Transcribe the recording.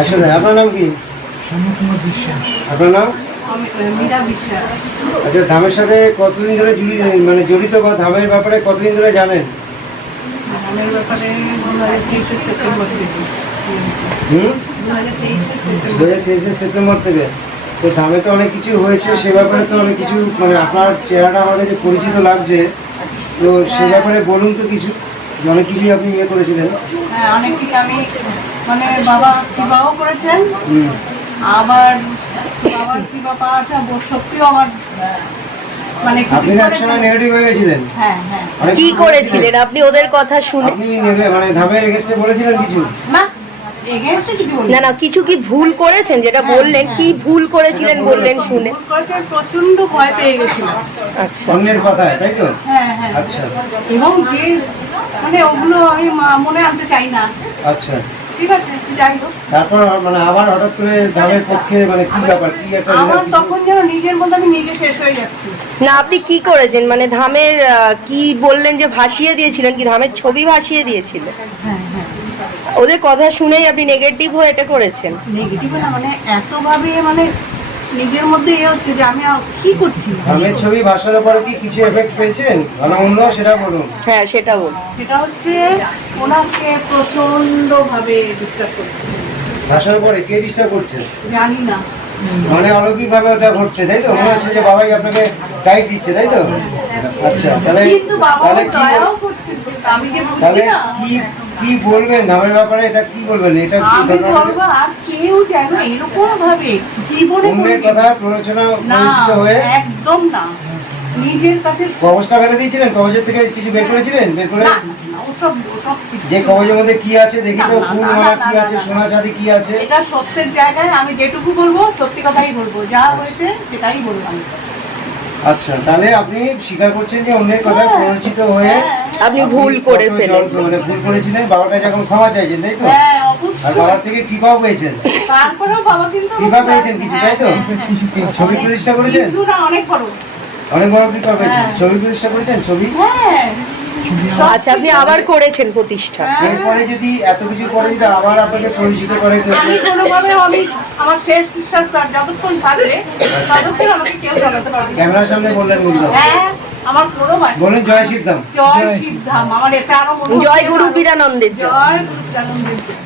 একসাথে। আপনার নাম কি? আপনার নাম? আচ্ছা, ধামের সাথে কতদিন ধরে জড়িত বা ধামের ব্যাপারে কতদিন ধরে জানেন? ধামের ব্যাপারে 2023 সেপ্টেম্বর থেকে। 2023 সেপ্টেম্বর থেকে। তো ধামে তো অনেক কিছু হয়েছে, সে ব্যাপারে তো অনেক কিছু, আপনার চেহারাটা আমাদের যে পরিচিত লাগছে, তো সে ব্যাপারে বলুন তো কিছু। অনেক কিছুই আপনি ইয়ে করেছিলেন। হ্যাঁ, অনেক কিছু আমি বাবা বিবাহ করেছেন, আবার বাবার বিবাহ পাওয়াটা সত্যিও আমার আপনি একসময় নেগেটিভ হয়ে গেছিলেন। হ্যাঁ। কি করেছিলেন আপনি ওদের কথা শুনে? আপনি ধামের এগেইনস্টে বলেছিলেন কিছু? না, কিছু কি ভুল করেছেন যেটা বললেন? কি ভুল করেছিলেন বললেন শুনে? প্রচন্ড ভয় পেয়ে গেছিলাম। আচ্ছা, অন্যের কথায়, তাই তো? হ্যাঁ। আচ্ছা। এবং যে ওগুলো আমি মনে আনতে চাই না। আচ্ছা, ঠিক আছে, যাই হোক। তারপর আবার হঠাৎ করে ধামের পক্ষে কি ব্যাপার, কি একটা আমার তখন যেন নিজের মধ্যে আমি নিজে শেষ হয়ে যাচ্ছি। না, আপনি কি করেছেন? ধামের কি বললেন যে ভাসিয়ে দিয়েছিলেন, কি ধামের ছবি ভাসিয়ে দিয়েছিলেন? হ্যাঁ। ওদের কথা শুনেই আপনি নেগেটিভ হয়ে এটা করেছেন? নেগেটিভ না, এতভাবে নিজের মধ্যে হচ্ছে যে আমি কি করছি। ধামের ছবি ভাসানোর পরে কি কিছু এফেক্ট পেয়েছেন ভালো মন্দ, সেটা বলুন। হ্যাঁ, সেটা বলুন। সেটা হচ্ছে ওনাকে প্রচন্ড ভাবে ডিস্টার্ব করছে। ভাসানোর পরে কে ডিস্টার্ব করছে জানি না, অলৌকিক ভাবে ওটা ঘটছে, তাই তো? মনে হচ্ছে যে বাবাই আপনাকে গাইড দিচ্ছে, তাই তো? আচ্ছা, কিন্তু বাবা দয়াও করছে, আমি যে বুঝছি না। কি বলবেন ধামের ব্যাপারে? এটা কি বলবেন? এটা কি আমি বলবো আর কেউ যেন এরকম ভাবে জীবনে অন্যের কথা প্ররোচনা হয়ে একদম না। নিজের কাছে কবজটা ফেলে দিয়েছিলেন? কবজের থেকে কিছু বের করেছিলেন? বের করে ওসব যে কবজের মধ্যে কি আছে দেখি তো, ফুল মালা কি আছে, সোনা চাঁদি কি আছে? এটা সত্যের জায়গায় আমি যেটুকু বলবো সত্যি কথাই বলবো, যা হয়েছে সেটাই বলবো আমি। আচ্ছা, তাহলে আপনি স্বীকার করছেন যে অন্যের কথা প্ররোচিত হয়ে আপনি ভুল করে ফেলেছেন। ভুল করেছিলেন, বাবার কাছে এখন ক্ষমা চাইছেন, তাই তো? হ্যাঁ, অবশ্যই। আর বাবার থেকে কৃপা পেয়েছেন? তারপরেও বাবা কিন্তু কৃপা পেয়েছেন কিছু, তাই তো? ছবি প্রতিষ্ঠা করেছেন? কিছু না, অনেক বড় কৃপা পেয়েছেন। ছবি প্রতিষ্ঠা করেছেন? ছবি? হ্যাঁ। আচ্ছা, আপনি আবার করেছেন প্রতিষ্ঠা? এরপরে যদি এত কিছু করে যদি আবার আপনাকে পরিচিত করে, আমি কোনোভাবে আমার শেষ বিশ্বাস যতক্ষণ থাকবে ততক্ষণ আমাকে কেউ জানাতে পারবে না। ক্যামেরার সামনে বললেন বললাম। হ্যাঁ, আমার কোনো ভাই বলেন জয় শিবধাম। জয় শিবধাম। আমার এটা আরো জয় গুরু বীরানন্দের জয়। জয় গুরু বীরানন্দের জয়।